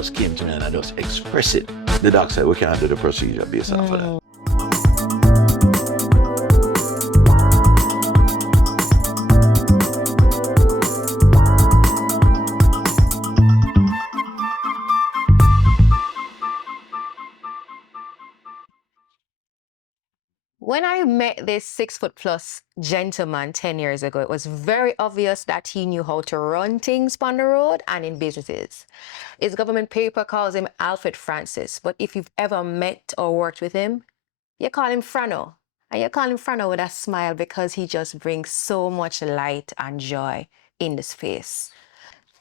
just came to me and I just expressed it. The doc said, we can't do the procedure based off of that. When I met this 6 foot plus gentleman 10 years ago, it was very obvious that he knew how to run things on the road and in businesses. His government paper calls him Alfred Francis, but if you've ever met or worked with him, you call him Frano. And you call him Frano with a smile because he just brings so much light and joy in the space.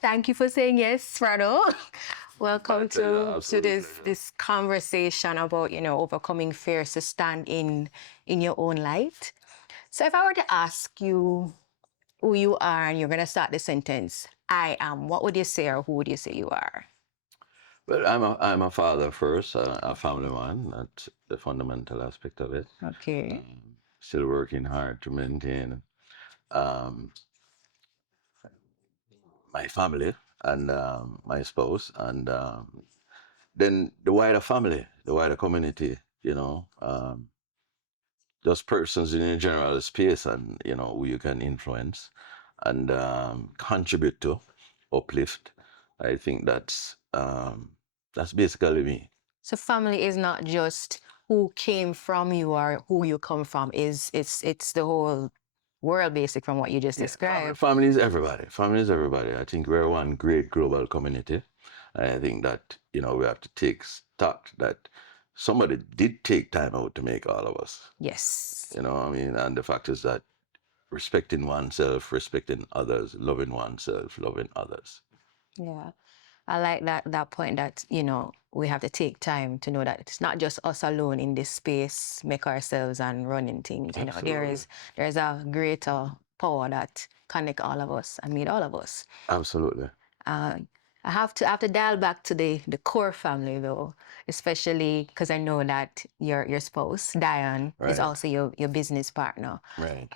Thank you for saying yes, Frano. Welcome to this conversation about, overcoming fears to stand in your own light. So if I were to ask you who you are and you're going to start the sentence, I am, what would you say or who would you say you are? Well, I'm a father first, a family man. That's the fundamental aspect of it. Okay. Still working hard to maintain um, my family and my spouse, and then the wider family, the wider community, just persons in a general space, and who you can influence and contribute to, uplift. I think that's basically me. So family is not just who came from you or who you come from. It's the whole world basic from what you just described. Family is everybody. Family is everybody. I think we're one great global community. And I think that, we have to take stock that somebody did take time out to make all of us. Yes. And the fact is that respecting oneself, respecting others, loving oneself, loving others. Yeah. I like that point that, we have to take time to know that it's not just us alone in this space, make ourselves and running things. There's a greater power that connect all of us and meet all of us. Absolutely. I have to dial back to the core family though, especially because I know that your spouse, Diane, is also your business partner. Right.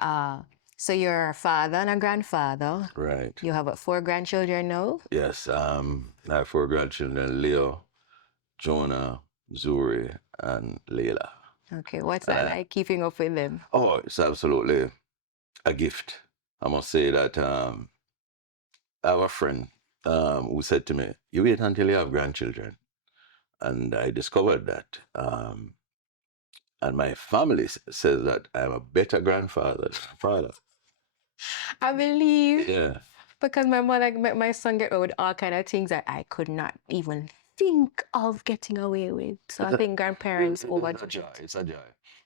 So you're a father and a grandfather. Right. You have 4 grandchildren now? Yes. I have 4 grandchildren, Leo, Jonah, Zuri, and Layla. Okay, what's that like keeping up with them? Oh, it's absolutely a gift. I must say that I have a friend who said to me, you wait until you have grandchildren. And I discovered that. And my family says that I'm a better grandfather than a father. I believe. Yeah. Because my mother met my son get away with all kind of things that I could not even think of getting away with. So I think grandparents over. It's a joy. It's a joy.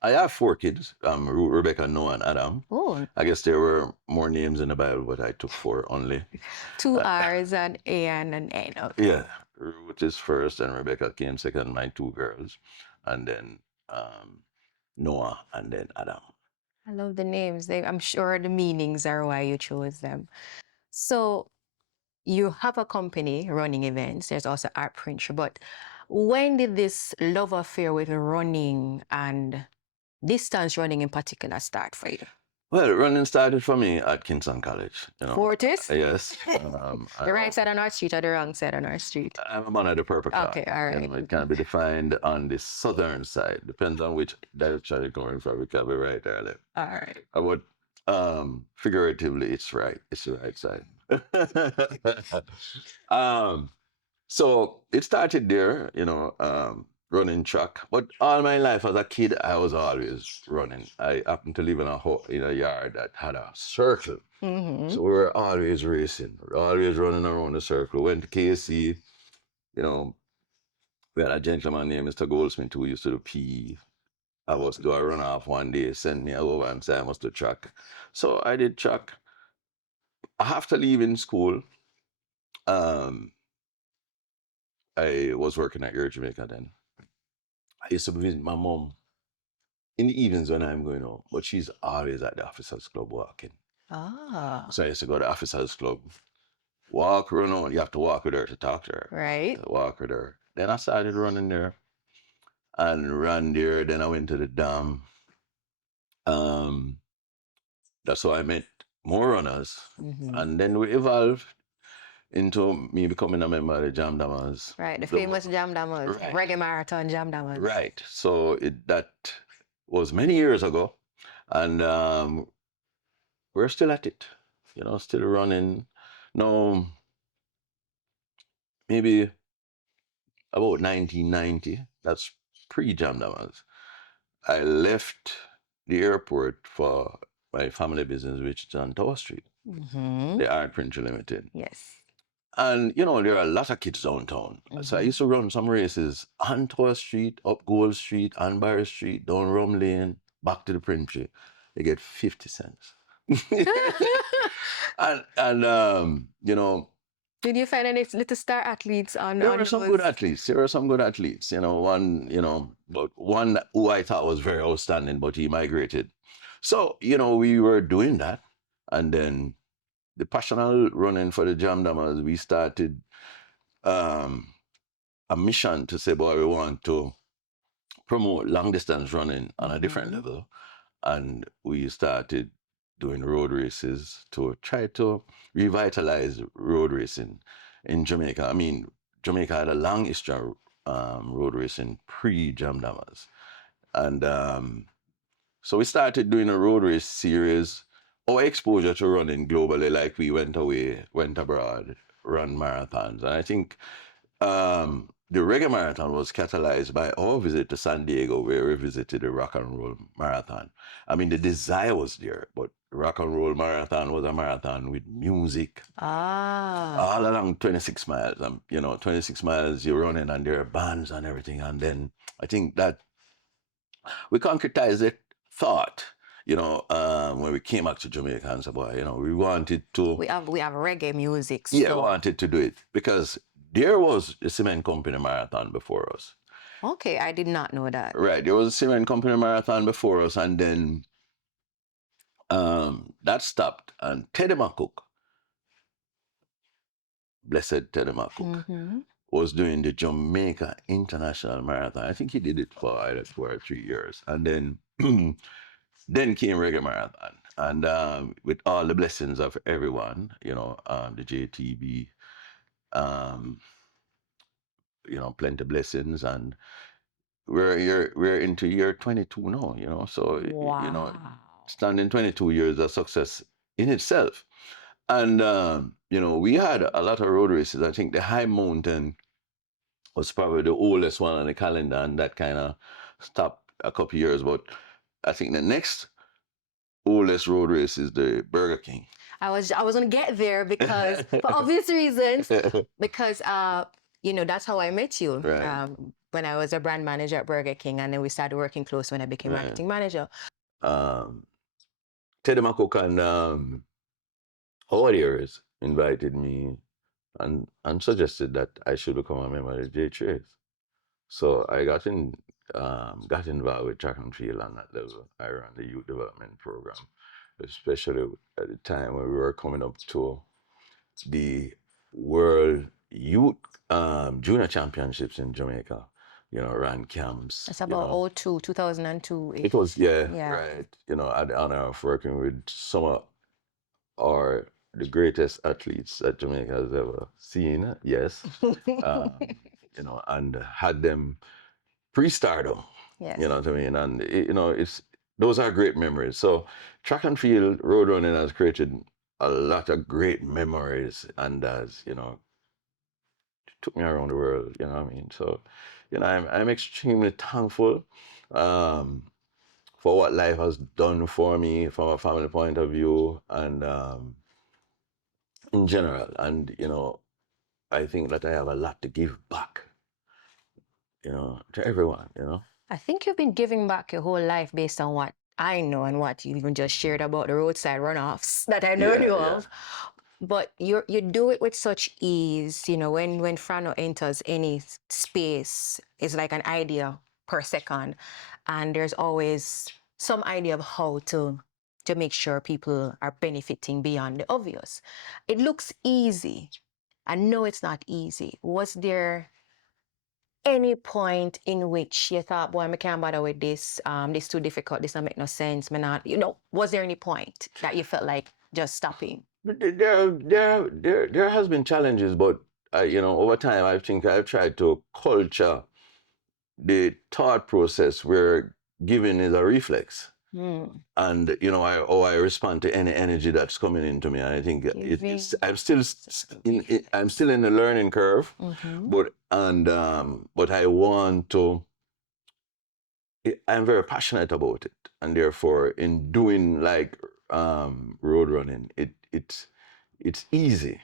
I have 4 kids, Rebecca, Noah, and Adam. Oh, I guess there were more names in the Bible, but I took 4 only. 2 R's and A and an N. Okay. Yeah. Ruth is first, and Rebecca came second, my 2 girls. And then Noah, and then Adam. I love the names. I'm sure the meanings are why you chose them. So you have a company running events. There's also Art Printer. But when did this love affair with running and distance running in particular start for you? Well, running started for me at Kingston College. Fortis? Yes. The right side on our street or the wrong side on our street? I'm a man of the purple cloth. Okay, all right. It can be defined on the southern side. Depends on which direction you're coming from. It can be right or left. All right. But figuratively, it's right. It's the right side. So it started there, running track. But all my life as a kid, I was always running. I happened to live in a yard that had a circle. Mm-hmm. So we were always racing. We were always running around the circle. Went to KC, we had a gentleman named Mr. Goldsmith who used to do PE. I was to do a run off one day, send me over and say I must do track. So I did track. After leaving school, I was working at Jamaica then. I used to visit my mom in the evenings when I'm going home, but she's always at the officers club walking. Ah. So I used to go to the officers club, walk around. You have to walk with her to talk to her. Right. Walk with her. Then I started running there and ran there. Then I went to the dam. That's how I met more runners. Mm-hmm. And then we evolved. into me becoming a member of the Jam Dammers. Right, the famous Jam Dammers, Right. Reggae Marathon Jam Dammers. Right. So that was many years ago, and we're still at it. Still running. No, maybe about 1990. That's pre-Jam Dammers. I left the airport for my family business, which is on Tower Street, the Art Printer Limited. Yes. And, there are a lot of kids downtown. So I used to run some races on Tower Street, up Gold Street, on Barry Street, down Rum Lane, back to the Printry. They get 50 cents. and did you find any little star athletes on there were some good athletes. But one who I thought was very outstanding, but he migrated. So, we were doing that. And then the passionate running for the Jam Dammers, we started a mission to say, boy, we want to promote long distance running on a different level. And we started doing road races to try to revitalize road racing in Jamaica. I mean, Jamaica had a long history of road racing pre-Jam Dammers. And so we started doing a road race series. Our exposure to running globally, like we went abroad, run marathons. And I think the Reggae Marathon was catalyzed by our visit to San Diego, where we visited the Rock and Roll Marathon. I mean, the desire was there, but Rock and Roll Marathon was a marathon with music. All along 26 miles. 26 miles you're running, and there are bands and everything. And then I think that we concretized it, thought, when we came back to Jamaica and said, boy, we wanted to. We have reggae music. Yeah, we wanted to do it because there was a cement company marathon before us. Okay, I did not know that. Right, there was a cement company marathon before us, and then that stopped, and Teddy McCook, blessed Teddy McCook, was doing the Jamaica International Marathon. I think he did it for either 2 or 3 years, and then then came Reggae Marathon, and with all the blessings of everyone, the JTB, plenty of blessings, and we're into year 22 now, so wow. Standing 22 years of success in itself. And we had a lot of road races. I think the High Mountain was probably the oldest one on the calendar, and that kind of stopped a couple years. But I think the next oldest road race is the Burger King. I was gonna get there because for obvious reasons, because that's how I met you. Right. When I was a brand manager at Burger King, and then we started working close when I became marketing manager. Teddy McCook and Howard Ayers invited me and suggested that I should become a member of the J-Trace. So I got involved with track and field on that level. I ran the youth development program, especially at the time when we were coming up to the World Youth Junior Championships in Jamaica. Ran camps. That's about 2002. It was, right. I had the honor of working with some of the greatest athletes that Jamaica has ever seen. Yes. And had them pre-stardom. Yes. You know what I mean? And those are great memories. So track and field road running has created a lot of great memories, and took me around the world. You know what I mean? So, I'm extremely thankful for what life has done for me from a family point of view, and in general. And I think that I have a lot to give back, to everyone. I think you've been giving back your whole life based on what I know and what you even just shared about the roadside runoffs that I never knew of. But you do it with such ease. When Frano enters any space, it's like an idea per second, and there's always some idea of how to make sure people are benefiting beyond the obvious. It looks easy. I know it's not easy. Was there any point in which you thought, boy, I can't bother with this, this too difficult, this don't make no sense, was there any point that you felt like just stopping? But there has been challenges, but over time, I think I've tried to culture the thought process where giving is a reflex. Mm. And I respond to any energy that's coming into me. And I think Giving. I'm still in the learning curve, Mm-hmm. but I want to. I'm very passionate about it, and therefore, in doing like road running, it's easy.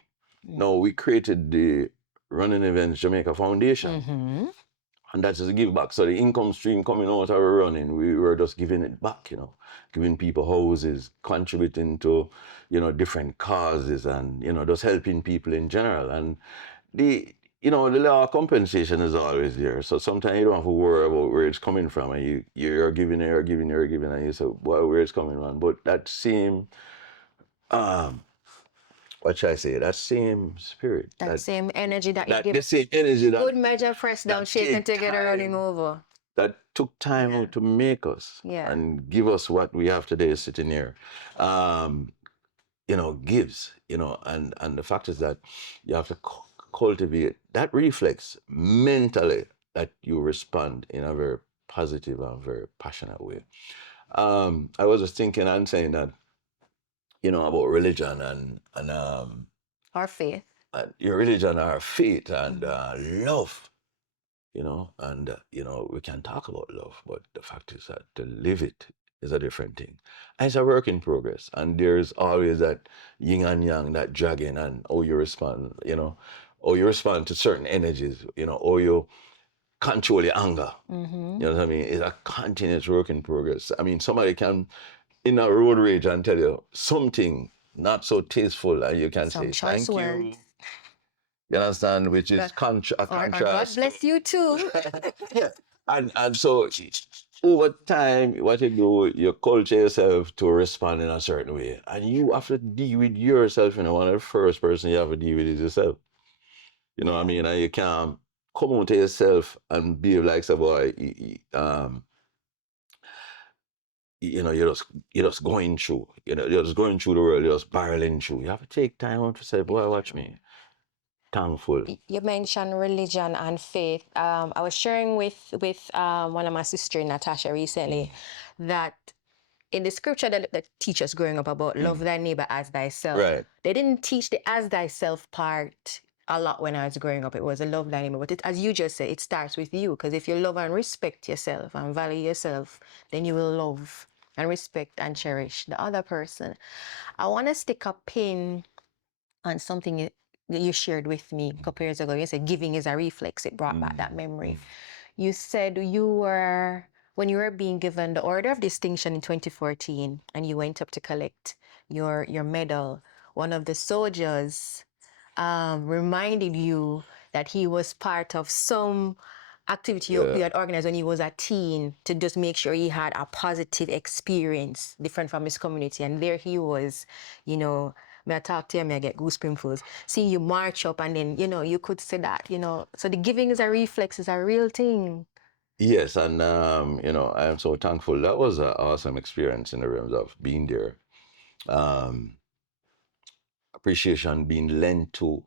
No, we created the Running Events Jamaica Foundation, Mm-hmm. and that's just a give back. So the income stream coming out of our running, we were just giving it back, giving people houses, contributing to, different causes, and just helping people in general. And the law of compensation is always there. So sometimes you don't have to worry about where it's coming from, and you're giving, and you say, well, where it's coming from. But that same um what should I say? That same spirit, That that same energy that you the give. same energy Good measure, press down, that shaken take together, running time, over. that took time out to make us Yeah. and give us what we have today sitting here, um, gives, and the fact is that you have to cultivate that reflex mentally, that you respond in a very positive and very passionate way. I was just thinking and saying that, about religion Our faith. and your religion, our faith, and Mhm. love, we can talk about love, but the fact is that to live it is a different thing. And it's a work in progress, and there's always that yin and yang, that dragging, and how you respond to certain energies, or you control your anger. Mm-hmm. You know what I mean? It's a continuous work in progress. I mean, somebody can, in a road rage, and tell you something not so tasteful, and you can Some say, choice thank words. you. You understand? Which is God, a or God contrast. bless you too. Yeah. And so over time, what you do, you culture yourself to respond in a certain way. And you have to deal with yourself. One of the first person you have to deal with is yourself. You know what I mean? And you can't come out to yourself and be like some boy, you're just going through. You're just going through the world, you're just barreling through. You have to take time out to say, boy, It's watch true. me. Thankful. You mentioned religion and faith. I was sharing with one of my sisters, Natasha, recently, that in the scripture that teach us growing up about love thy neighbor as thyself, Right. they didn't teach the as thyself part a lot when I was growing up. It was a love thy neighbor. But as you just said, it starts with you. Because if you love and respect yourself and value yourself, then you will love and respect and cherish the other person. I want to stick a pin on something that you shared with me a couple years ago. You said giving is a reflex. It brought back that memory. You said when you were being given the Order of Distinction in 2014 and you went up to collect your medal, one of the soldiers reminded you that he was part of some activity you Yeah. had organized when he was a teen to just make sure he had a positive experience different from his community. And there he was, you know, may I talk to you, may I get goosebumps. Seeing you march up and then, you could say that, So the giving is a reflex, is a real thing. Yes, and I am so thankful. That was an awesome experience in the realms of being there. Um, Appreciation being lent to,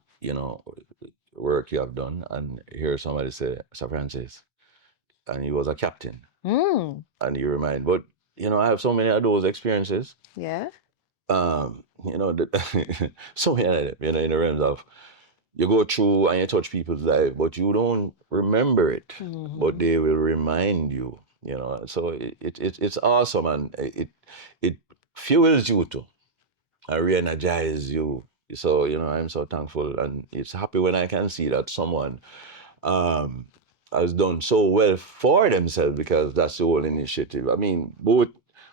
work you have done, and hear somebody say, Sir Francis, and he was a captain, Mm, and you remind. But I have so many of those experiences. yeah. So many of them, in the realms of you go through and you touch people's life, but you don't remember it, but Mm-hmm. they will remind you. So it's awesome, and it fuels you to and re-energize you. So I'm so thankful, and it's happy when I can see that someone um, has done so well for themselves, because that's the whole initiative. I mean, both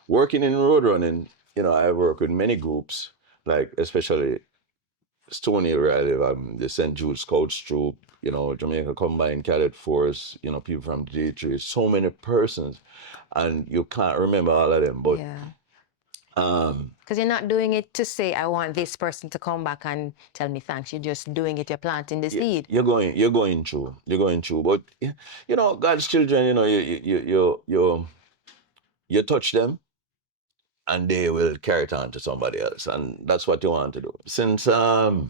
working in road running, I work with many groups, like especially Stony Hill where I live, the St. Jude Scouts troop, Jamaica Combined Cadet Force, people from J3, so many persons, and you can't remember all of them, but Yeah. um, Because you're not doing it to say, I want this person to come back and tell me thanks. You're just doing it, you're planting the seed. you're going through, but God's children, you touch them, and they will carry it on to somebody else. And that's what you want to do. Since the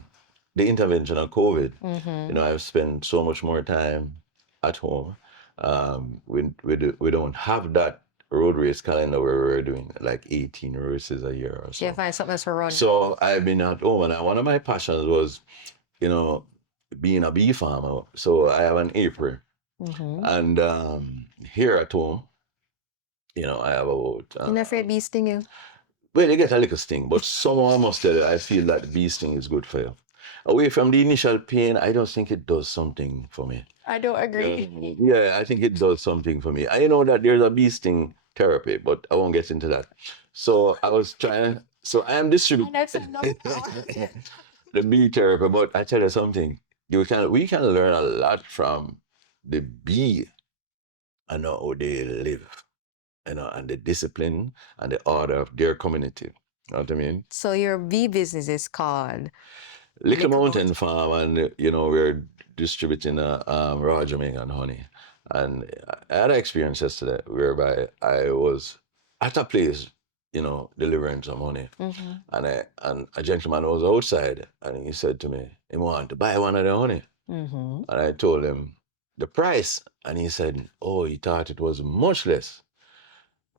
intervention of COVID, I've spent so much more time at home. We don't have that road race calendar where we're doing like 18 races a year or So you so. find something else to run. So I've been at home, and one of my passions was, you know, being a bee farmer. So I have an apiary. And here at home, I have about. You're not afraid bee sting you? Well, you get a little sting, but somehow I must tell you, I feel that the bee sting is good for you. Away from the initial pain, I just think it does something for me. I don't agree. Yeah, I think it does something for me. I know that there's a bee sting therapy, but I won't get into that. So I was trying. So I am distributing the bee therapy, but I tell you something. We can learn a lot from the bee and how they live, and the discipline and the order of their community. You know what I mean? So your bee business is called Little Mountain Farm, and we're distributing raw Jamaican honey. And I had an experience yesterday whereby I was at a place, delivering some honey, and a gentleman was outside, and he said to me, he wanted to buy one of the honey, and I told him the price, and he said, oh, he thought it was much less.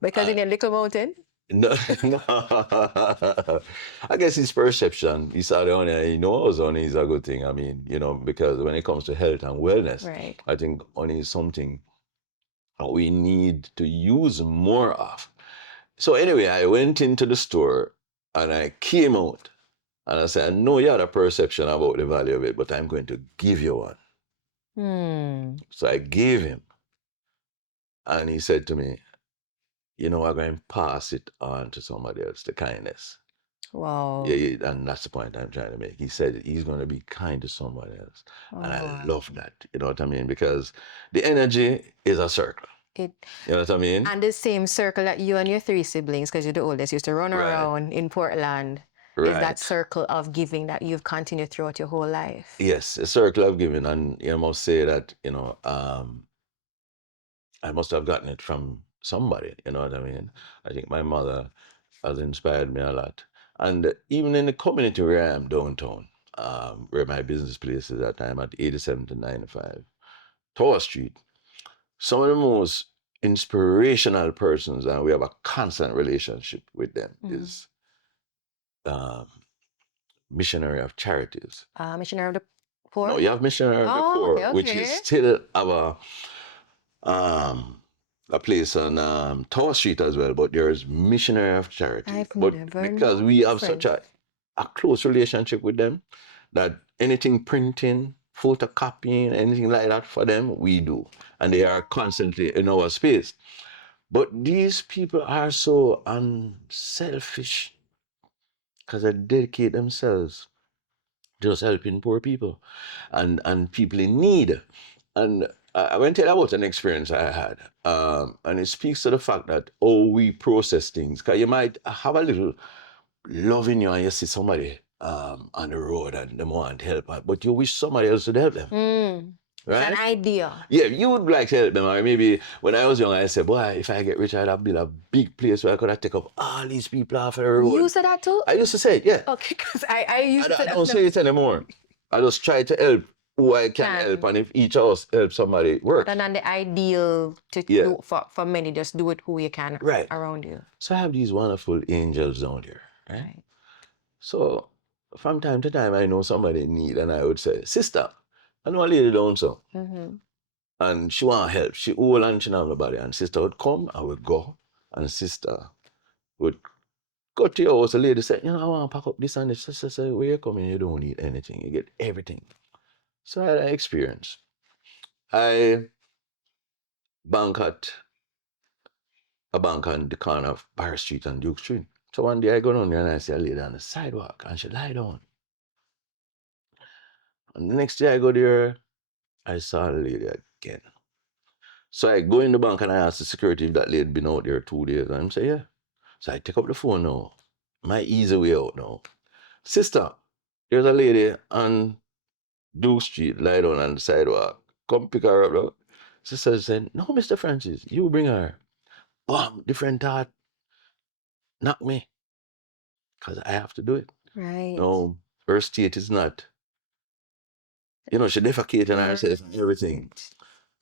Because in a little mountain? No, no. I guess his perception. He saw the honey, he knows honey is a good thing. I mean, because when it comes to health and wellness, Right. I think honey is something we need to use more of. So anyway, I went into the store and I came out and I said, I know you had a perception about the value of it, but I'm going to give you one. So I gave him, and he said to me, I'm going to pass it on to somebody else, the kindness. Wow. Yeah, and that's the point I'm trying to make. He said he's going to be kind to somebody else. And I love that. You know what I mean? Because the energy is a circle. You know what I mean? And the same circle that you and your three siblings, because you're the oldest, used to run around in Portland, is that circle of giving that you've continued throughout your whole life. Yes, a circle of giving. And you must say that, I must have gotten it from somebody. You know what I mean? I think my mother has inspired me a lot. And even in the community where I am downtown, where my business place is at time at 87 to 95, Tower Street, some of the most inspirational persons, and we have a constant relationship with them, is Missionary of Charities. Missionary of the Poor? No, you have Missionary of the Poor, okay. which is still a place on Tower Street as well, but there's Missionary of Charities. But because we have such a close relationship with them, that anything printing, photocopying, anything like that for them, we do. And they are constantly in our space. But these people are so unselfish because they dedicate themselves just helping poor people and people in need. And I went to tell you about an experience I had. And it speaks to the fact that, we process things. Because you might have a little love in you and you see somebody on the road and they want help, but you wish somebody else would help them. Right? It's an idea. Yeah, you would like to help them. Or maybe when I was young, I said, boy, if I get rich, I'd have built a big place where I could have take up all these people off the road. You said that too? I used to say it, yeah. Okay, because I used to say I that. don't say it anymore. I just try to help who I can help, and if each of us help somebody, work. Rather than the ideal to do for many, just do it who you can around you. So I have these wonderful angels down there, right? So from time to time, I know somebody in need, and I would say, sister, I know a lady down so. And she want help. She old and she don't have nobody. And sister would come, I would go, and sister would go to your house. The lady said, I want to pack up this and this. Sister said, where you coming? You don't need anything. You get everything. So I had an experience. I bank at a bank on the corner of Bar Street and Duke Street. So one day I go down there and I see a lady on the sidewalk and she lie down. And the next day I go there, I saw the lady again. So I go in the bank and I ask the security if that lady been out there 2 days. And I say, yeah. So I take up the phone now. My easy way out now. Sister, there's a lady on Duke Street, lie down on the sidewalk. Come pick her up, though. Sister said, no, Mr. Francis, you bring her. Bam, different thought. knock me because I have to do it. Right. No, her state is not, she defecate on herself and everything.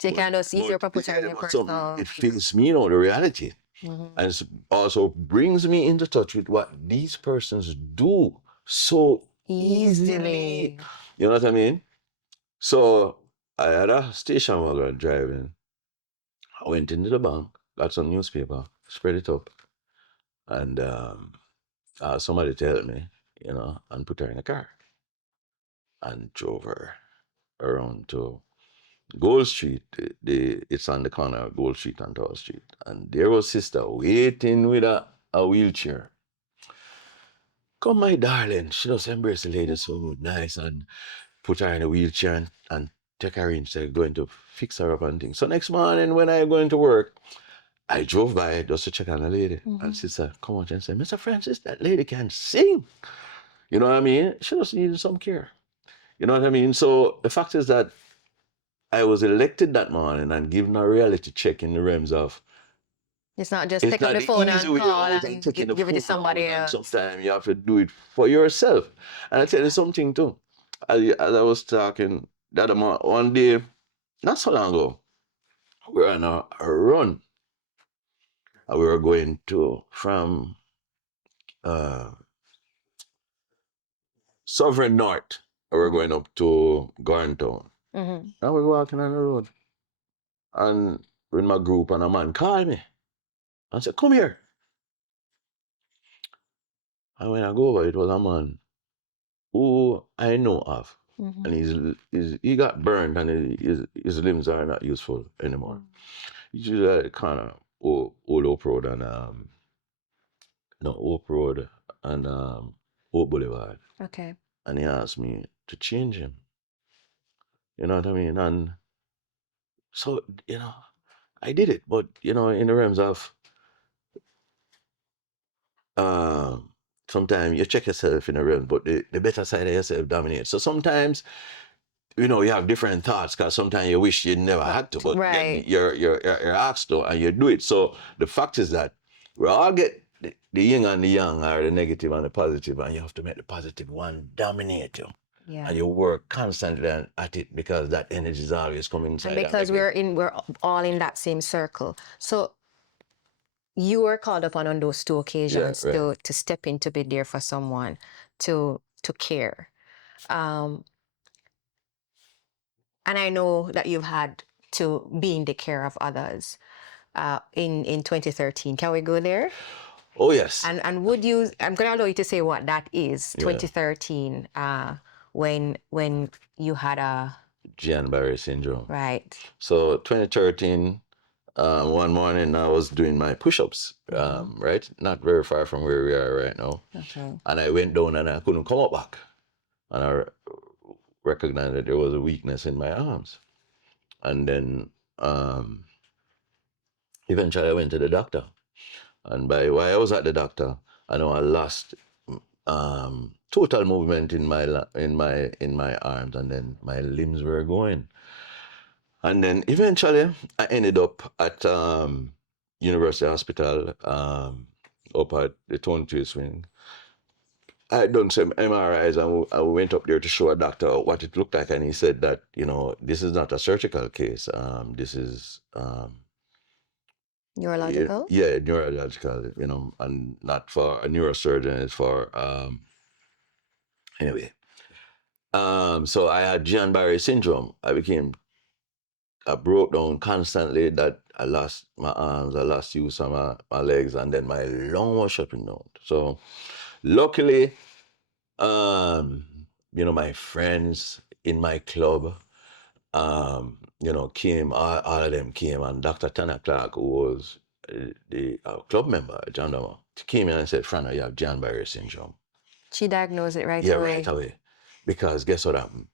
She can just easier for put her in Yeah, your but some, personal. it feels me, the reality. Mhm. And it also brings me into touch with what these persons do so easily. You know what I mean? So I had a station wagon driving. I went into the bank, got some newspaper, spread it up, and somebody to help me, and put her in a car and drove her around to Gold Street. It's on the corner of Gold Street and Tower Street. And there was sister waiting with a wheelchair. Come, my darling. She just embraced the lady so nice and put her in a wheelchair and take her in. Said, going to fix her up and things. So next morning when I go into work, I drove by just to check on the lady. And sister come out and said, Mr. Francis, that lady can sing. You know what I mean? She just needed some care. You know what I mean? So the fact is that I was elected that morning and given a reality check in the realms of It's not just it's pick up not the the phone easy and way call out and and taking the give it to phone somebody out, and else. sometimes you have to do it for yourself. And I tell you something too. As I was talking that amount, one day, not so long ago, we were on a run. And we were going from uh, Sovereign North. And we were going up to Garntown. Mm-hmm. And we were walking on the road. And with my group, and a man called me and said, come here. And when I go over, it was a man who I know of. Mm-hmm. And he got burned and his limbs are not useful anymore. He's usually kind of old Oak Road and no Oak Road and Oak Boulevard. Okay. And he asked me to change him. You know what I mean? And so, I did it. But, in the realms of um sometimes you check yourself in the realm, but the better side of yourself dominates. So sometimes you have different thoughts because sometimes you wish you never had to, but then Right. you're asked to and you do it. So the fact is that we all get the yin and the yang, or the negative and the positive, and you have to make the positive one dominate you. Yeah. And you work constantly at it because that energy is always coming And inside. because we're all in that same circle. So you were called upon on those two occasions right. to step in to be there for someone, to care. Um, and I know that you've had to be in the care of others in 2013. Can we go there? Oh yes. And would you? I'm going to allow you to say what that is. Yeah. 2013, when you had a Guillain-Barré syndrome. right. So 2013, one morning I was doing my push-ups, right? Not very far from where we are right now. Okay. And I went down and I couldn't come up back. And I recognized that there was a weakness in my arms. And then eventually I went to the doctor. And while I was at the doctor, I know I lost total movement in my arms, and then my limbs were going. And then eventually I ended up at University Hospital up at the Tone Twist wing. I had done some MRIs and I went up there to show a doctor what it looked like, and he said that this is not a surgical case. This is Neurological. yeah, neurological. And not for a neurosurgeon. It's for anyway. So I had Guillain-Barré syndrome. I broke down constantly. That I lost my arms, I lost use of my legs, and then my lung was shutting down. So luckily, my friends in my club, came, all of them came, and Dr. Tanner Clark, who was the club member, John Domo, came in and said, Frano, you have Guillain-Barré syndrome. She diagnosed it right Yeah, away. right away. Because guess what happened?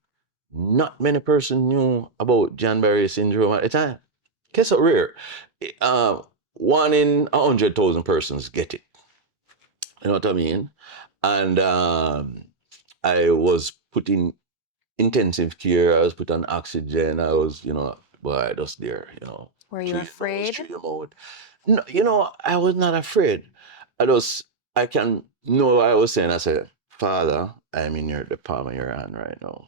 Not many persons knew about Guillain-Barré syndrome at the time. Guess what rare? Uh, 1 in 100,000 persons get it. You know what I mean? And I was put in intensive care. I was put on oxygen. I was, boy, just there, Were you afraid? No, I was not afraid. I just I can know what I was saying. I said, Father, I'm in the palm of your hand right now.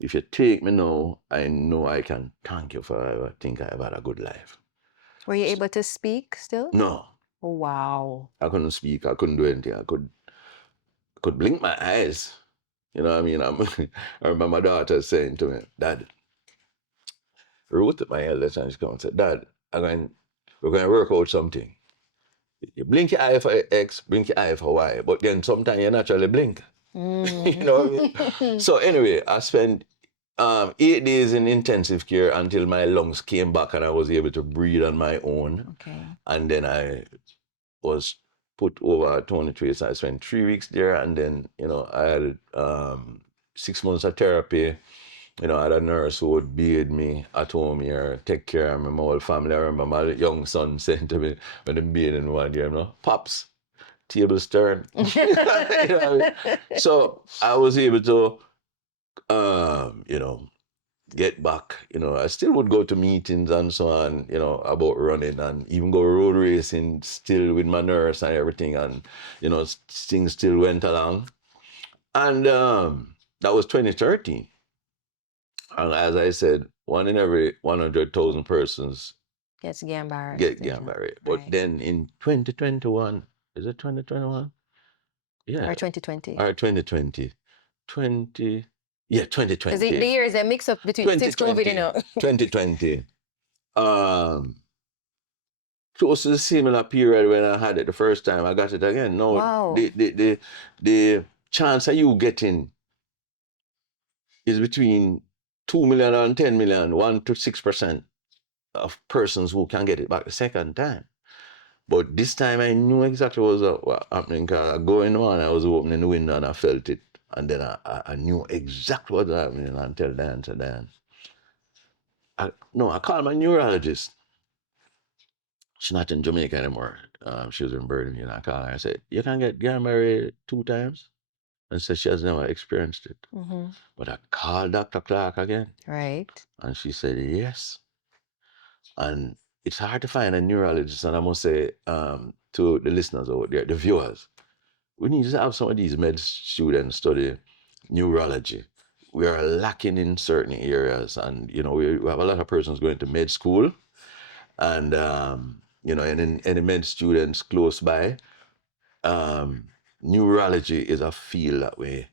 If you take me now, I know I can thank you for I think I've had a good life. Were you able to speak still? No, Oh, wow. I couldn't speak. I couldn't do anything. I could blink my eyes. You know what I mean? I remember my daughter saying to me, Dad, Ruth, my eldest, and she come and said, Dad, we're going to work out something. You blink your eye for X, blink your eye for Y, but then sometimes you naturally blink. You know what I mean? So anyway, I spent 8 days in intensive care until my lungs came back and I was able to breathe on my own. Okay. And then I was put over 23. So I spent 3 weeks there, and then I had 6 months of therapy. I had a nurse who would bathe me at home here, take care of my whole family. I remember my young son saying to me when I'm bathing one day, Pops, tables turn. You know what I mean? So I was able to, get back. I still would go to meetings and so on, about running, and even go road racing still with my nurse and everything. And, things still went along. And that was 2013. And as I said, one in every 100,000 persons Gets Guillain-Barré. get Guillain-Barré. But then in 2021, is it 2021? Yeah. Or 2020. Or 2020. 2020. Because the years they mix up between since COVID, 2020. Close to the similar period when I had it the first time, I got it again. No, wow. The chance of you getting is between 2 million and 10 million, 1 to 6% of persons who can get it back the second time. But this time I knew exactly what was happening, because going on, I was opening the window and I felt it. And then I knew exactly what was happening until Dan said, Dan. I called my neurologist. She's not in Jamaica anymore. She was in Birmingham. I called her. I said, you can get Guillain-Barré 2 times? And said she has never experienced it. Mm-hmm. But I called Dr. Clark again. Right. And she said, yes. And it's hard to find a neurologist. And I must say to the listeners out there, the viewers, we need to have some of these med students study neurology. We are lacking in certain areas. And, we have a lot of persons going to med school. And, any med students close by, neurology is a field that we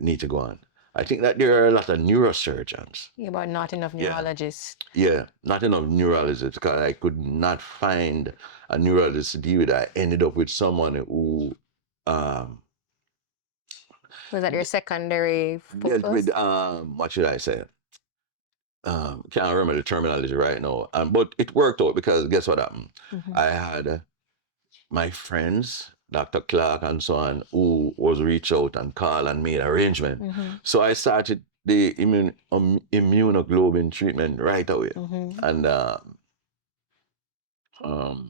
need to go on. I think that there are a lot of neurosurgeons. Yeah, but not enough neurologists. Yeah, not enough neurologists, because I could not find a neurologist to deal with it. I ended up with someone who was that your secondary focus? dealt with what should I say? Can't remember the terminology right now. But it worked out, because guess what happened? Mm-hmm. I had my friends, Dr. Clark and so on, who was reach out and call and made arrangement. Mm-hmm. So I started the immunoglobulin treatment right away. Mm-hmm. And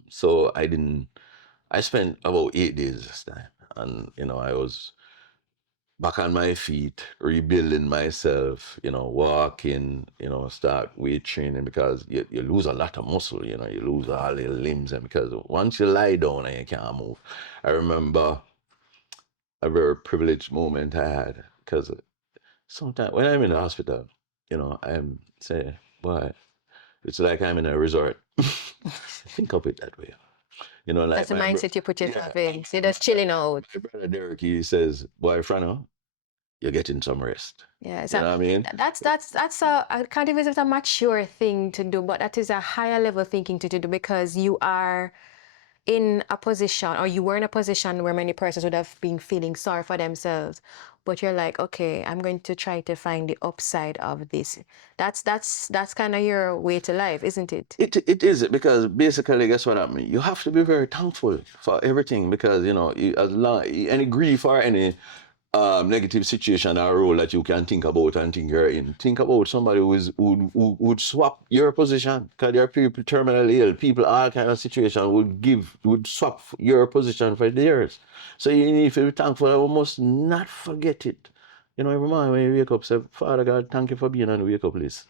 so I spent about 8 days this time. And, I was back on my feet, rebuilding myself, walking, start weight training, because you lose a lot of muscle, you lose all your limbs. And because once you lie down and you can't move, I remember a very privileged moment I had, because sometimes when I'm in the hospital, I'm saying, boy, it's like I'm in a resort. Think of it that way. Like that's the mindset you put yourself in. So you're just chilling out. My brother Derek, he says, boy, Frano, you're getting some rest. Yeah, you know what I mean? That's I can't even say it's a mature thing to do, but that is a higher level thinking to do, because you are in a position, or you were in a position where many persons would have been feeling sorry for themselves, but you're like, okay, I'm going to try to find the upside of this. That's kind of your way to life, isn't it? It is, because basically, guess what happened? You have to be very thankful for everything, because as long any grief or any negative situation or role that you can think about and think you're in. Think about somebody who would swap your position, because there are people terminally ill, people all kind of situation would swap your position for theirs. So you need to be thankful. I must not forget it. Every morning when you wake up, say, Father God, thank you for being on the wake up list.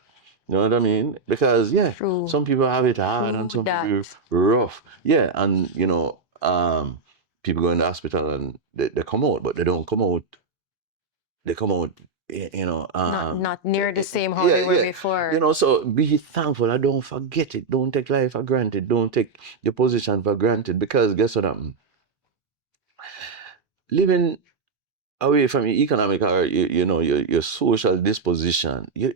You know what I mean? Because some people have it hard and some people rough. Yeah, and people go in the hospital and they come out, but they don't come out. They come out, Not near the same how yeah, they were yeah. before. So be thankful. I don't forget it. Don't take life for granted. Don't take your position for granted. Because guess what happened? Living away from your economic or your social disposition, you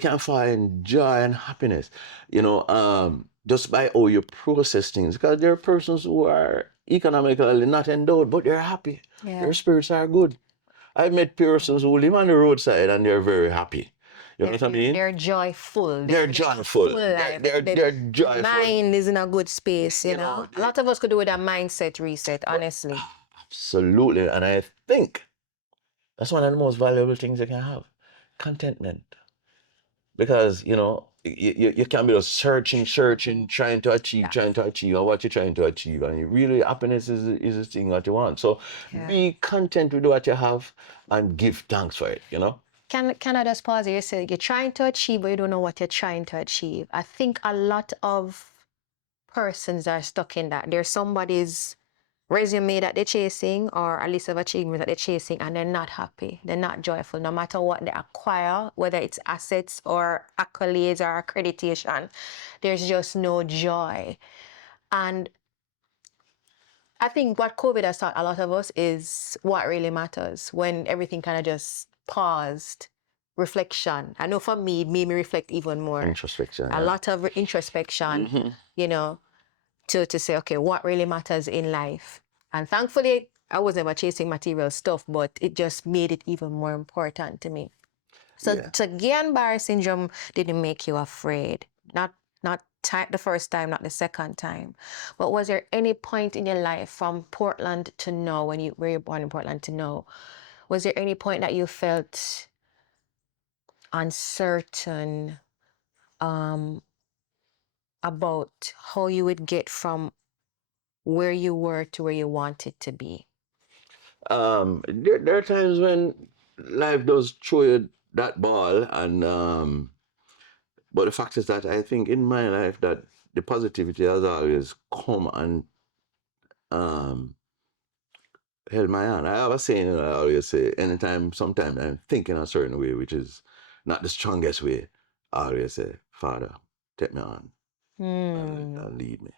can find joy and happiness, just by how you process things. Because there are persons who are economically not endowed, but they're happy. Yeah. Their spirits are good. I've met persons who live on the roadside and they're very happy. You know what I mean? They're joyful. They're They have joyful. full life. They're The joyful. mind is in a good space, You know, A lot of us could do with a mindset reset, honestly. Absolutely. And I think that's one of the most valuable things you can have. Contentment. Because, you can be just searching, trying to achieve, or what you're trying to achieve. And really, happiness is the thing that you want. So be content with what you have and give thanks for it, Can I just pause here? You say you're trying to achieve, but you don't know what you're trying to achieve. I think a lot of persons are stuck in that. There's somebody's resume that they're chasing or a list of achievements that they're chasing, and they're not happy. They're not joyful, no matter what they acquire, whether it's assets or accolades or accreditation. There's just no joy. And I think what COVID has taught a lot of us is what really matters when everything kind of just paused. Reflection. I know for me, it made me reflect even more. Introspection. A lot of introspection, to say, okay, what really matters in life? And thankfully, I was never chasing material stuff, but it just made it even more important to me. So Guillain-Barré syndrome didn't make you afraid. Not the first time, not the second time. But was there any point in your life from Portland to now, when you were born in Portland to now, was there any point that you felt uncertain about how you would get from where you were to where you wanted to be? There are times when life does throw you that ball, and but the fact is that I think in my life that the positivity has always come and um, held my hand. I have a saying that I always say, sometimes I'm thinking a certain way, which is not the strongest way. I always say, Father, take me on and lead me.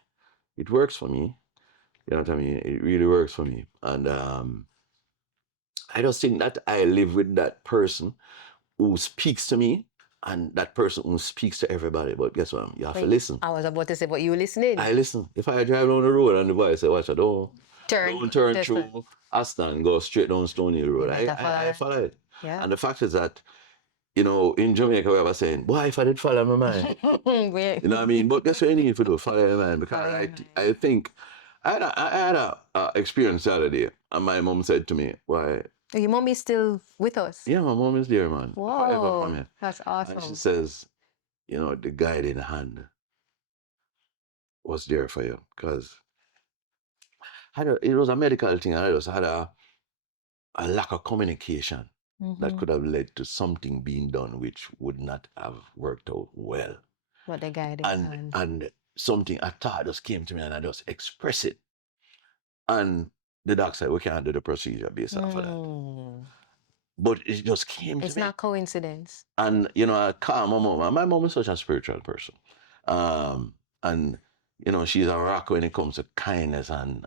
It works for me. You know what I mean? It really works for me. And I just think that I live with that person who speaks to me and that person who speaks to everybody. But guess what? You have to listen. I was about to say, but you listening. I listen. If I drive down the road and the boy say, watch, don't turn through Aston, go straight down Stony Road. I follow it. Yeah. And the fact is that, in Jamaica we have a saying, boy, if I did follow my mind. You know what I mean? But that's what you need to do, follow your mind. Because I think I had a experience the other day, and my mom said to me, why? Your mom is still with us? Yeah, my mom is there, man. Whoa, from here. that's awesome. And she says, the guiding hand was there for you. Because it was a medical thing, and I just had a lack of communication that could have led to something being done which would not have worked out well. What the guiding hand. And something, a thought just came to me and I just expressed it. And the doctor said, we can't do the procedure based off of that. But it just came to me. It's not coincidence. And, I call my mom. My mom is such a spiritual person. And, she's a rock when it comes to kindness and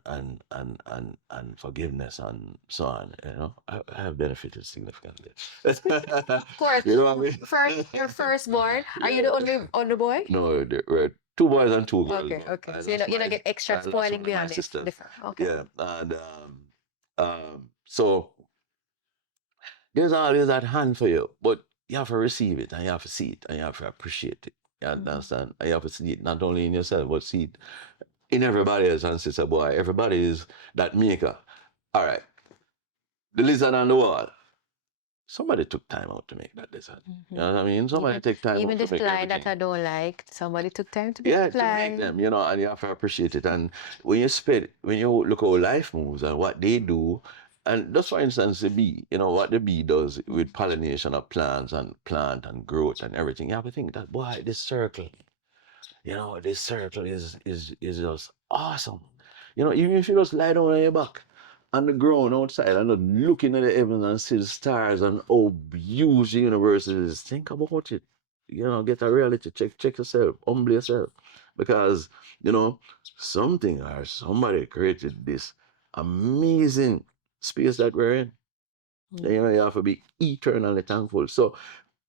forgiveness and so on. I have benefited significantly. Of course. You know what I mean? Your firstborn. Are you the only boy? No, there were 2 boys and 2 girls. Okay. So you don't get extra spoiling behind it. Okay. Yeah, and so there's always that hand for you, but you have to receive it and you have to see it and you have to appreciate it. You understand? And you have to see it not only in yourself, but see it in everybody else. And sister boy, everybody is that maker. All right. The lizard on the wall. Somebody took time out to make that lizard. You know what I mean? Somebody take time out to make Even the fly that I don't like, somebody took time to make the fly. to make them, and you have to appreciate it. And when you look how life moves and what they do, and just for instance, the bee, what the bee does with pollination of plants and plant and growth and everything, you have to think that, boy, this circle, this circle is just awesome. Even if you just lie down on your back on the ground outside and just looking at the heavens and see the stars and how huge the universe is, think about it. Get a reality check, check yourself, humble yourself. Because, you know, something or somebody created this amazing space that we're in. You have to be eternally thankful. So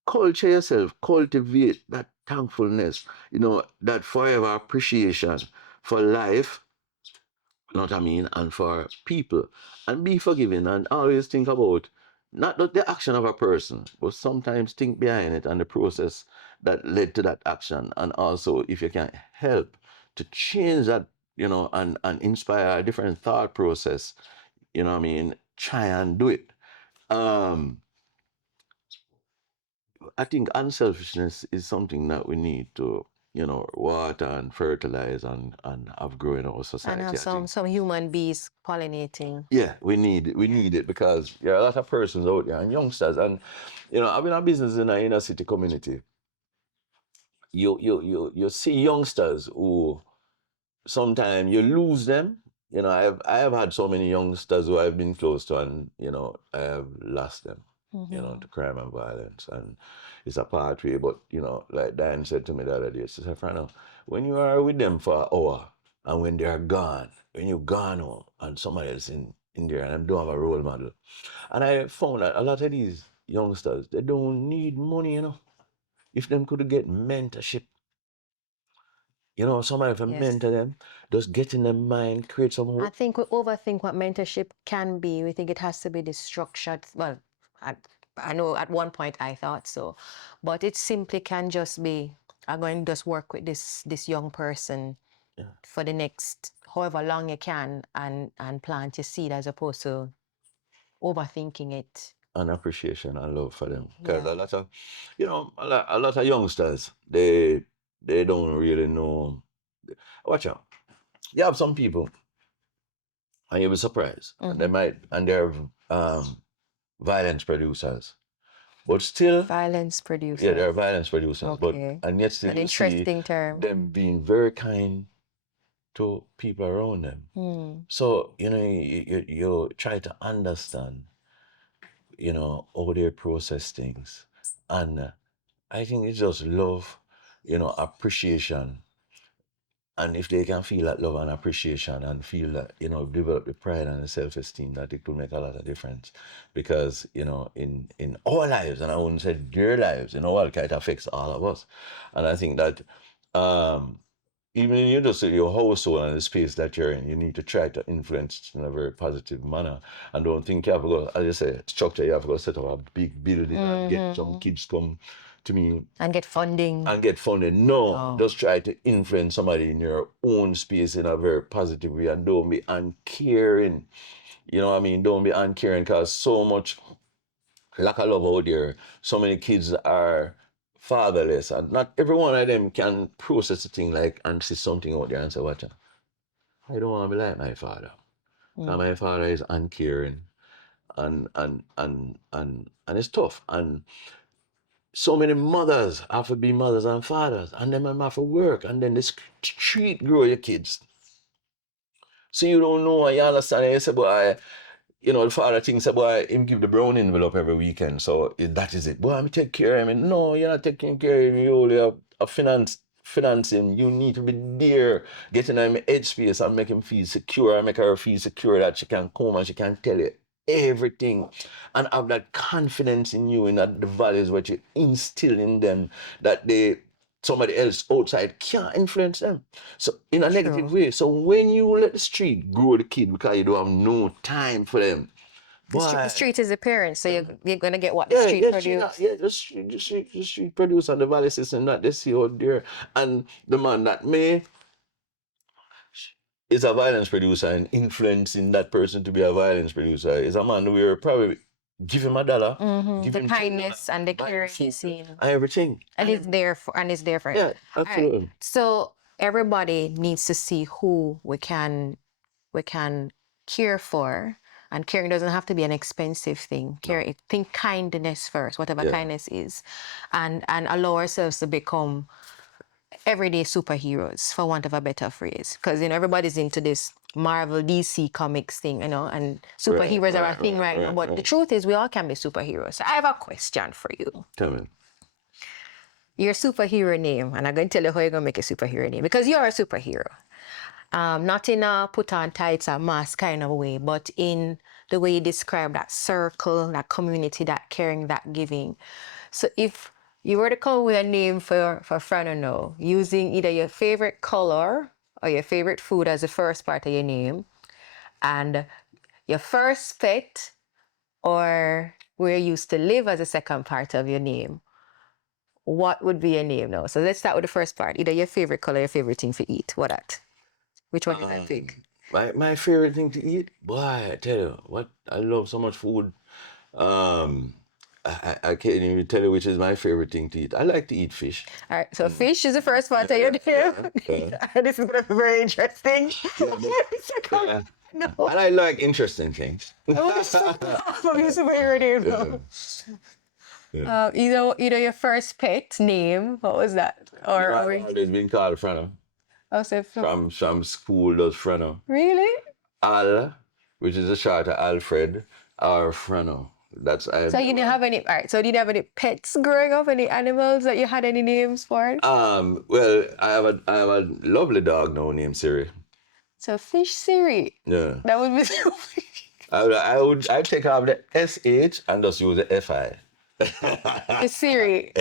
culture yourself, cultivate that thankfulness, that forever appreciation for life, you know what I mean, and for people. And be forgiving and always think about not the action of a person, but sometimes think behind it and the process that led to that action. And also, if you can help to change that, and inspire a different thought process, try and do it. Um, I think unselfishness is something that we need to, water and fertilize and have grow in our And society. have I think. some human bees pollinating. Yeah, we need it because there are a lot of persons out there and youngsters, and having a business in a inner city community, you see youngsters who sometimes you lose them. I have had so many youngsters who I've been close to, and I have lost them, to crime and violence, and it's a pathway. But like Diane said to me the other day, she said, "Frano, when you are with them for an hour, and when they are gone, when you're gone home, and somebody else in there, and I don't have a role model." And I found that a lot of these youngsters, they don't need money. If them could get mentorship, somebody to Yes. mentor them, just get in their mind, create some I hope. think we overthink what mentorship can be. We think it has to be this structured. Well, I know at one point I thought so, but it simply can just be, I'm going to just work with this young person Yeah. for the next however long you can and plant your seed as opposed to overthinking it. And appreciation and love for them. Because Yeah. a lot of, a lot of youngsters, they don't really know. Watch out. You have some people, and you'll be surprised. And they might, and they're violence producers. But still, Violence yeah, they're producer. violence producers. But Okay. and yet still An you see interesting term. them being very kind to people around them. So, you try to understand, how they process things. And I think it's just love, appreciation. And if they can feel that love and appreciation and feel that, develop the pride and the self-esteem, that it will make a lot of difference. Because, in our lives, and I wouldn't say their lives, it affects all of us. And I think that um, even in your household and the space that you're in, you need to try to influence in a very positive manner. And don't think you have to go, as you say, structure, you have to go set up a big building and get some kids come to me And get funding. and get funded. No, just try to influence somebody in your own space in a very positive way, and don't be uncaring. You know what I mean? Don't be uncaring, because so much lack of love out there. So many kids are fatherless, and not every one of them can process the thing like and see something out there and say, "Watch out, I don't want to be like my father. Because my father is uncaring, and it's tough. And so many mothers have to be mothers and fathers, and then them have to work, and then the street grow your kids. So you don't know, and you understand, and you say, boy, the father thinks, boy, him give the brown envelope every weekend, so that is it. Boy, I'm take care of him. No, you're not taking care of him. You only have a financing. You need to be there, getting him headspace and make him feel secure, and make her feel secure that she can come and she can tell you everything, and have that confidence in you, and that the values what you instill in them, that somebody else outside can't influence them. So in a negative way. So when you let the street grow the kid because you don't have no time for them, The street is the parent, so you're going to get what the yeah, street produce. the street produce and the value system that they see out there, and the man that may is a violence producer and influencing that person to be a violence producer is a man where probably give him $1, give The him kindness $10, and the buy him caring food he's seen. and everything. And it's there for it. Yeah, All right. absolutely. So everybody needs to see who we can care for. And caring doesn't have to be an expensive thing. Think kindness first, whatever Yeah. kindness is. And allow ourselves to become everyday superheroes, for want of a better phrase. Because everybody's into this Marvel, DC comics thing, and superheroes are a thing right now. But the truth is, we all can be superheroes. So I have a question for you. Tell me. Your superhero name, and I'm going to tell you how you're going to make a superhero name, because you're a superhero. Not in a put on tights or mask kind of way, but in the way you describe that circle, that community, that caring, that giving. So if you were to come up with a name for Frano now, using either your favorite color or your favorite food as the first part of your name, and your first pet or where you used to live as a second part of your name, what would be your name now? So let's start with the first part. Either your favorite color, your favorite thing to eat. What that? Which one did I pick? My favorite thing to eat, boy, I tell you what, I love so much food. Um, I can't even tell you which is my favorite thing to eat. I like to eat fish. All right, so fish is the first part of your name. This is gonna be very interesting. Yeah. No. And I like interesting things. From your superhero name. Either your first pet name, what was that? Or I've always been called Frano. oh, so From school, those Frano. really? Al, which is a short of Alfred, or Frano. That's So you didn't have any. All right. So did you have any pets growing up? Any animals that you had any names for? Well, I have a lovely dog now named Siri. So fish Siri. Yeah. That would be. I'd take off the SH and just use the FI. Fish Siri.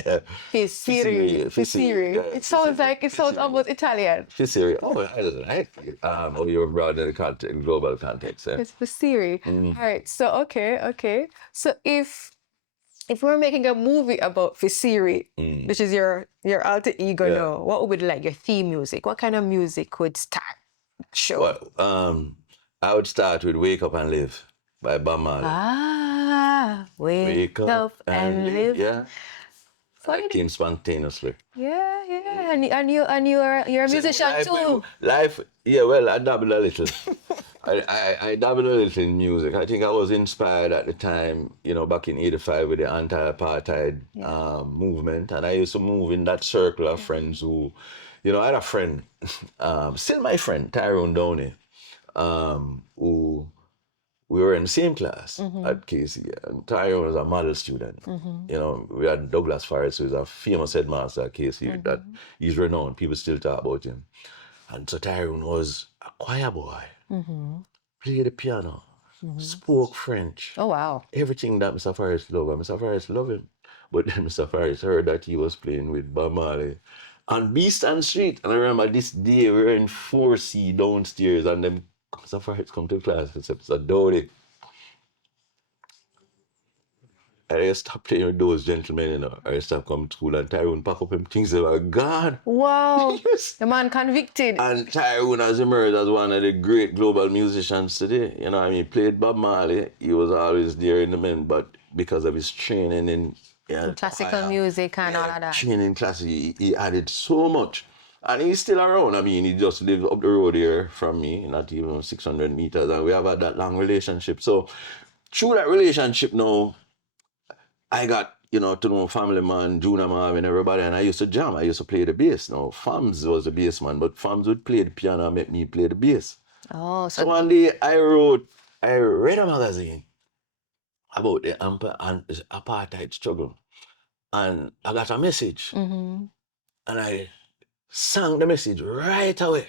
Fish Siri. Fish Siri. It sounds almost Italian. Fish Siri. Oh, I like it. Oh, you were brought in the global context. It's Fish Siri. All right. So okay. So if we're making a movie about Fish Siri, which is your alter ego now, what would be like your theme music? What kind of music would start the show? Well, I would start with "Wake Up and Live" by Bob Marley. Wake up and live. Yeah. It came spontaneously. Yeah. And you're a musician too. Life, yeah, well, I dabble a little. I dabble a little in music. I think I was inspired at the time, back in '85 with the anti-apartheid movement. And I used to move in that circle of friends who, I had a friend, still my friend, Tyrone Downey, who we were in the same class at KC, and Tyrone was a model student. We had Douglas Farris, who's a famous headmaster at KC, that he's renowned. People still talk about him. And so Tyrone was a choir boy, played the piano, spoke French. Oh, wow. Everything that Mr. Farris loved, and Mr. Farris loved him. But then Mr. Farris heard that he was playing with Bob Marley on Beeston Street. And I remember this day, we were in 4C downstairs, and then Mr. Farris come to class and said, "Mr. Dowdy, I stopped playing with those gentlemen, I stopped coming to school, and Tyrone pack up him things and were gone." Wow. Yes. The man convicted. And Tyrone has emerged as one of the great global musicians today. He played Bob Marley. He was always there in the men, but because of his training in classical music and all of that. Training classes, he added so much. And he's still around. He just lives up the road here from me, not even 600 meters, and we have had that long relationship. So through that relationship now, I got, to know Family Man, Junior Marvin, everybody, and I used to jam. I used to play the bass. Now, Fams was the bass man, but Fams would play the piano and make me play the bass. Oh, so one day I read a magazine about the apartheid struggle, and I got a message, and I sang the message right away.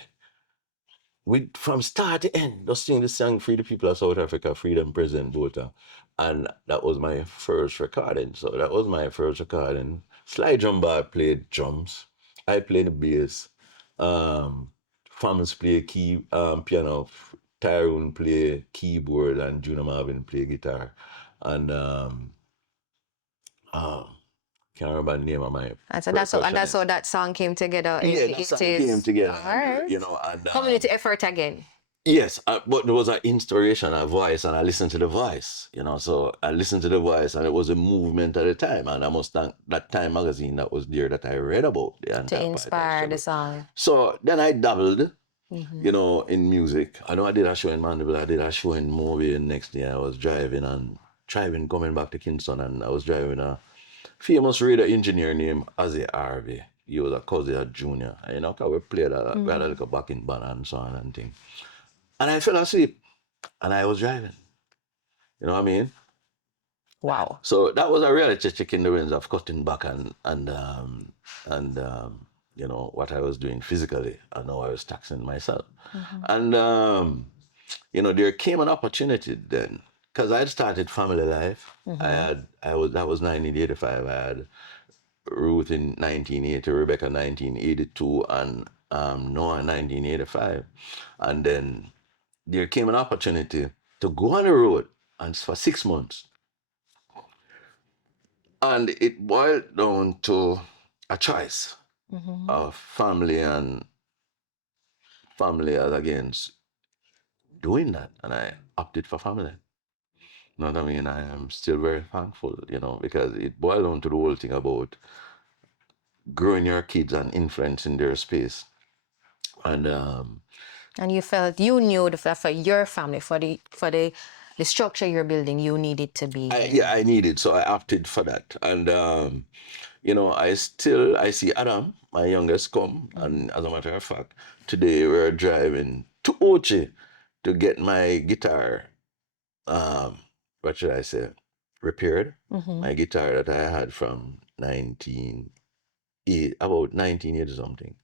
From start to end, just sing the song "Free the People of South Africa, Freedom President Botha." And that was my first recording. So that was my first recording. Slide drum bar played drums. I played the bass. Fams play piano. Tyrone play keyboard, and Junior Marvin play guitar. And can't remember the name of my. And so that's how that song came together. That song came together. All right. And community effort again. Yes, but there was an inspiration, a voice, and I listened to the voice, so I listened to the voice, and it was a movement at the time, and I must thank that Time magazine that was there that I read about. To inspire the song. So then I dabbled, in music. I know I did a show in Mandeville, I did a show in Mobile. Next day I was driving, coming back to Kingston, and I was driving a famous radio engineer named Ozzy Harvey. He was a cousin, a junior, we played we had a little backing band and so on and thing. And I fell asleep and I was driving. You know what I mean? Wow. So that was a reality check in the range of cutting back and you know what I was doing physically and how I was taxing myself. And you know there came an opportunity then because I had started family life. I was that was 1985. I had Ruth in 1980, Rebecca 1982, and Noah 1985. And then there came an opportunity to go on the road and for 6 months. And it boiled down to a choice of family as against doing that. And I opted for family. You know what I mean? I am still very thankful, you know, because it boiled down to the whole thing about growing your kids and influencing their space. And And you felt you knew that for your family, for the structure you're building, you needed to be there. I needed, so I opted for that. And you know, I see Adam, my youngest, come, and as a matter of fact, today we're driving to Ochi to get my guitar, um, what should I say, repaired. My guitar that I had from 1980 something,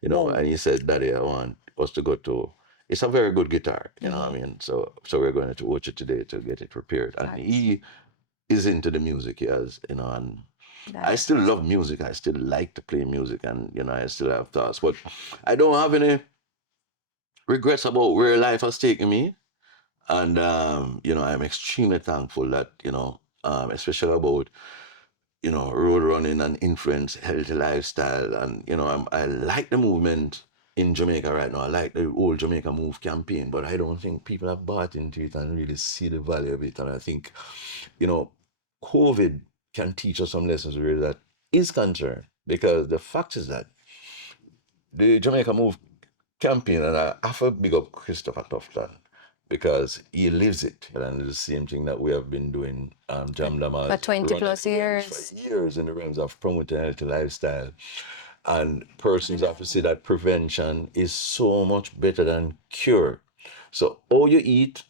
you know. And he said, "Daddy, I want us to go to." It's a very good guitar, you know what I mean. So we're going to Ochi today to get it repaired, and he is into the music, yes, you know, and I That's still love music. I still like to play music, and you know, I still have thoughts, but I don't have any regrets about where life has taken me. And you know, I'm extremely thankful that you know, especially about you know, road running and influence healthy lifestyle, and you know, I like the movement in Jamaica right now. I like the whole Jamaica Move campaign, but I don't think people have bought into it and really see the value of it. And I think, you know, COVID can teach us some lessons where that is concerned because the fact is that the Jamaica Move campaign, and I have to big up Christopher Tufton because he lives it. And it's the same thing that we have been doing, Jam For Damas, 20 running plus years. for years in the realms of promoting healthy lifestyle. And persons have to say that prevention is so much better than cure. So all you eat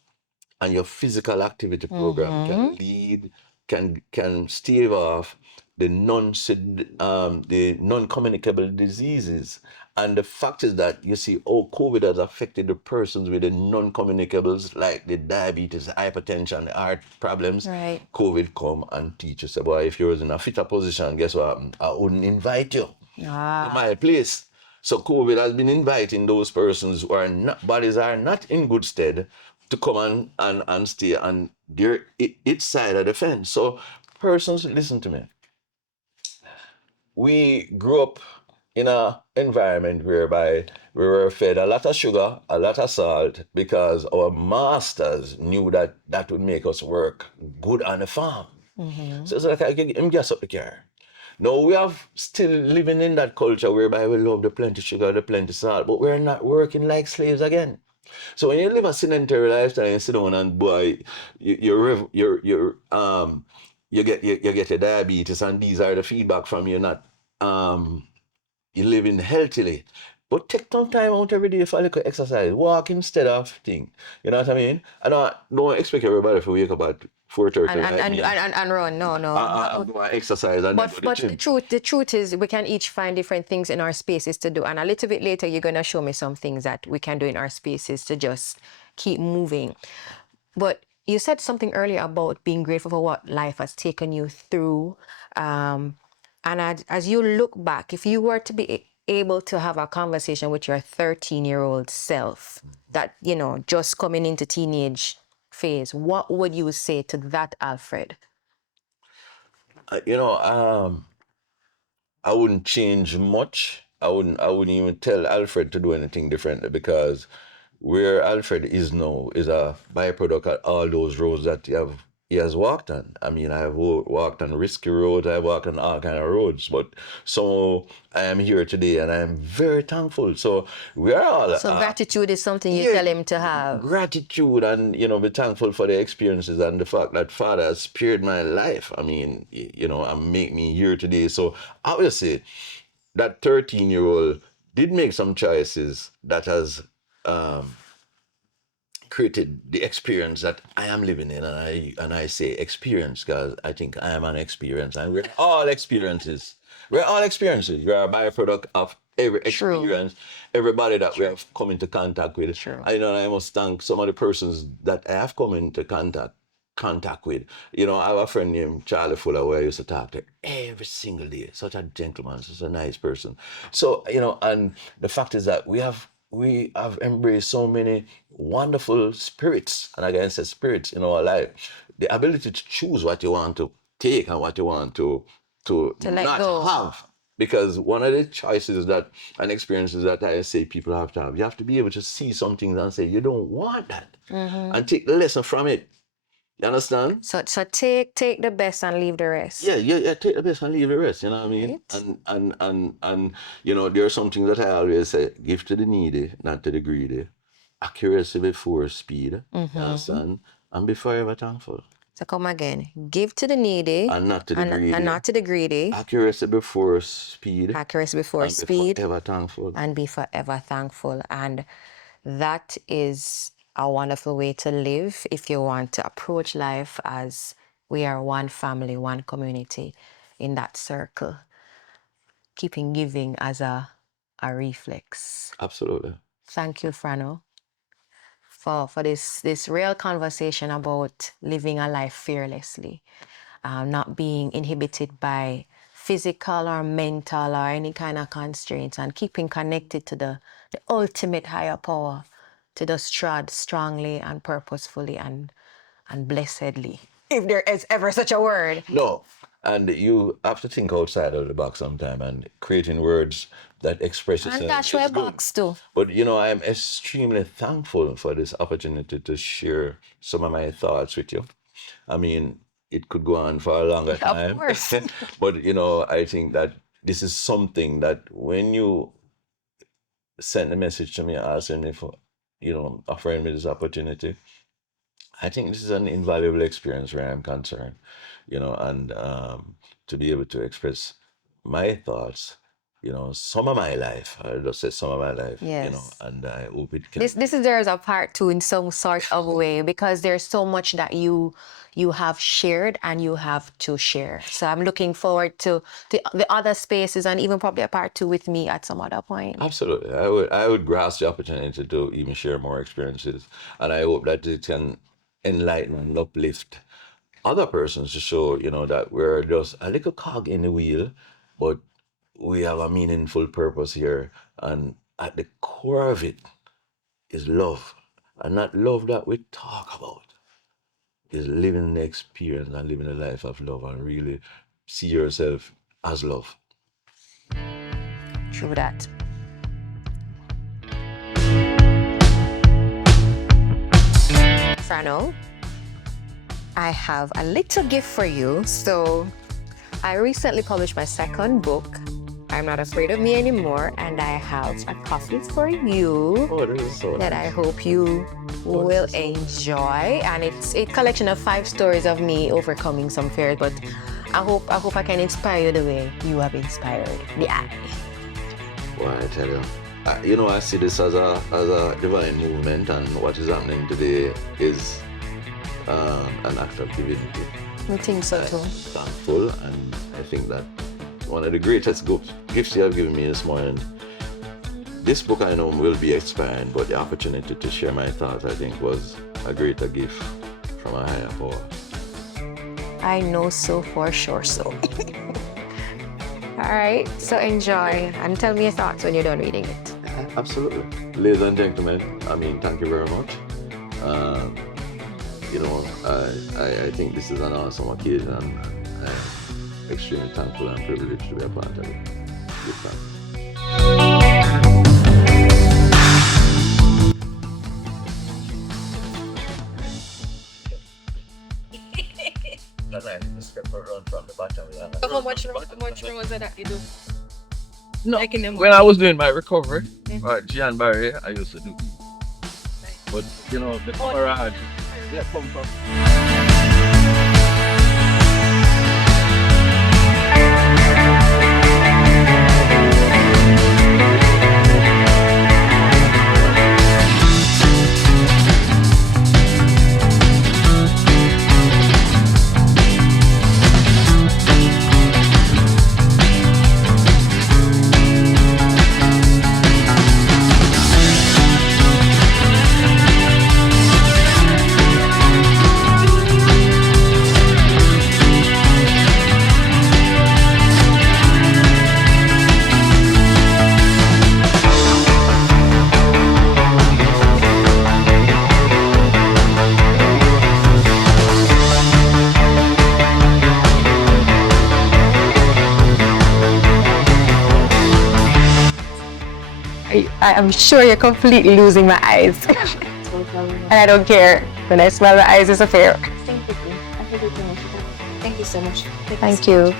and your physical activity program can lead, can stave off the non-communicable diseases. And the fact is that you see, oh, COVID has affected the persons with the non-communicables like the diabetes, hypertension, the heart problems. Right. COVID come and teach us about if you was in a fitter position, guess what happened? I wouldn't invite you to my place. So COVID has been inviting those persons who are not, bodies are not in good stead to come and stay on their its side of the fence. So persons, listen to me. We grew up in a environment whereby we were fed a lot of sugar, a lot of salt, because our masters knew that that would make us work good on the farm. So it's like I give him gas up the car. No, we have still living in that culture whereby we love the plenty sugar, the plenty salt, but we're not working like slaves again. So when you live a sedentary lifestyle and you sit down and boy, you get your diabetes, and these are the feedback from you not you living healthily. But take some time out every day for a little exercise. Walk instead of thing. You know what I mean? I don't expect everybody to wake up at 4:30 And, like and, me. and, and run. No, no. I go and exercise and then But go to the but gym. the truth is we can each find different things in our spaces to do. And a little bit later you're gonna show me some things that we can do in our spaces to just keep moving. But you said something earlier about being grateful for what life has taken you through. And as you look back, if you were to be able to have a conversation with your 13-year-old self that, you know, just coming into teenage phase, what would you say to that Alfred? You know, I wouldn't change much. I wouldn't even tell Alfred to do anything differently because where Alfred is now is a byproduct of all those roads that he has walked on. I mean, I have walked on risky roads, I've walked on all kind of roads, but so I am here today and I am very thankful. So we are all So gratitude is something you yeah, tell him to have. gratitude and you know be thankful for the experiences and the fact that Father has spared my life. I mean, you know, and make me here today. So obviously that 13-year-old did make some choices that has um created the experience that I am living in, and I say experience because I think I am an experience, and we're all experiences. We're all experiences. We're a byproduct of every True. experience, everybody that we have come into contact with. True. I know I must thank some of the persons that I have come into contact with. I have a friend named Charlie Fuller where I used to talk to every single day. Such a gentleman, such a nice person. So, and the fact is that we have embraced so many wonderful spirits, and again, I say spirits in our life. The ability to choose what you want to take and what you want to To let not go. have. Because one of the choices that and experiences that I say people have to have, you have to be able to see some things and say, you don't want that. And take the lesson from it. You understand? So take the best and leave the rest. Yeah, take the best and leave the rest, you know what I mean? Right. And there's something that I always say, give to the needy, not to the greedy. Accuracy before speed, you understand? And be forever thankful. So come again. Give to the needy And not to the greedy. and not to the greedy. Accuracy before speed. Accuracy before And speed. be forever thankful. And be forever thankful. And that is a wonderful way to live if you want to approach life as we are one family, one community in that circle. Keeping giving as a reflex. Absolutely. Thank you, Frano, for this real conversation about living a life fearlessly, not being inhibited by physical or mental or any kind of constraints, and keeping connected to the ultimate higher power, to just trod strongly and purposefully and blessedly, if there is ever such a word. No. And you have to think outside of the box sometime, and creating words that express yourself. And that's where box too. But I am extremely thankful for this opportunity to share some of my thoughts with you. I mean, it could go on for a longer time. Of course. But I think that this is something that when you sent a message to me asking me for, offering me this opportunity, I think this is an invaluable experience where I'm concerned, and to be able to express my thoughts, some of my life. I just said some of my life, Yes. and I hope it can. There's a part two in some sort of way, because there's so much that you have shared and you have to share. So I'm looking forward to the other spaces, and even probably a part two with me at some other point. Absolutely. I would grasp the opportunity to even share more experiences, and I hope that it can enlighten and uplift other persons to show, that we're just a little cog in the wheel, but we have a meaningful purpose here. And at the core of it is love. And not love that we talk about. Is living the experience and living a life of love and really see yourself as love. True that. Frano, I have a little gift for you. So I recently published my second book, I'm Not Afraid of Me Anymore, and I have a copy for you This is so that I hope you will enjoy. And it's a collection of 5 stories of me overcoming some fears, but I hope I can inspire you the way you have inspired me. Well, I tell you, I see this as a divine movement, and what is happening today is an act of divinity. I think so too. Thankful, and I think that one of the greatest gifts you have given me this morning. This book I know will be expiring, but the opportunity to share my thoughts, I think, was a greater gift from a higher power. I know so for sure so. All right, so enjoy and tell me your thoughts when you're done reading it. Absolutely. Ladies and gentlemen, thank you very much. I think this is an awesome occasion, and I'm extremely thankful and privileged to be a part of it. Good time. How much was it that you do? No, Like in the when I was doing my recovery, Gian Barry, I used to do. But the camaraderie, yeah, come from. I'm sure you're completely losing my eyes. And I don't care. When I smile, my eyes disappear. Thank you. Thank you so much. Thank you.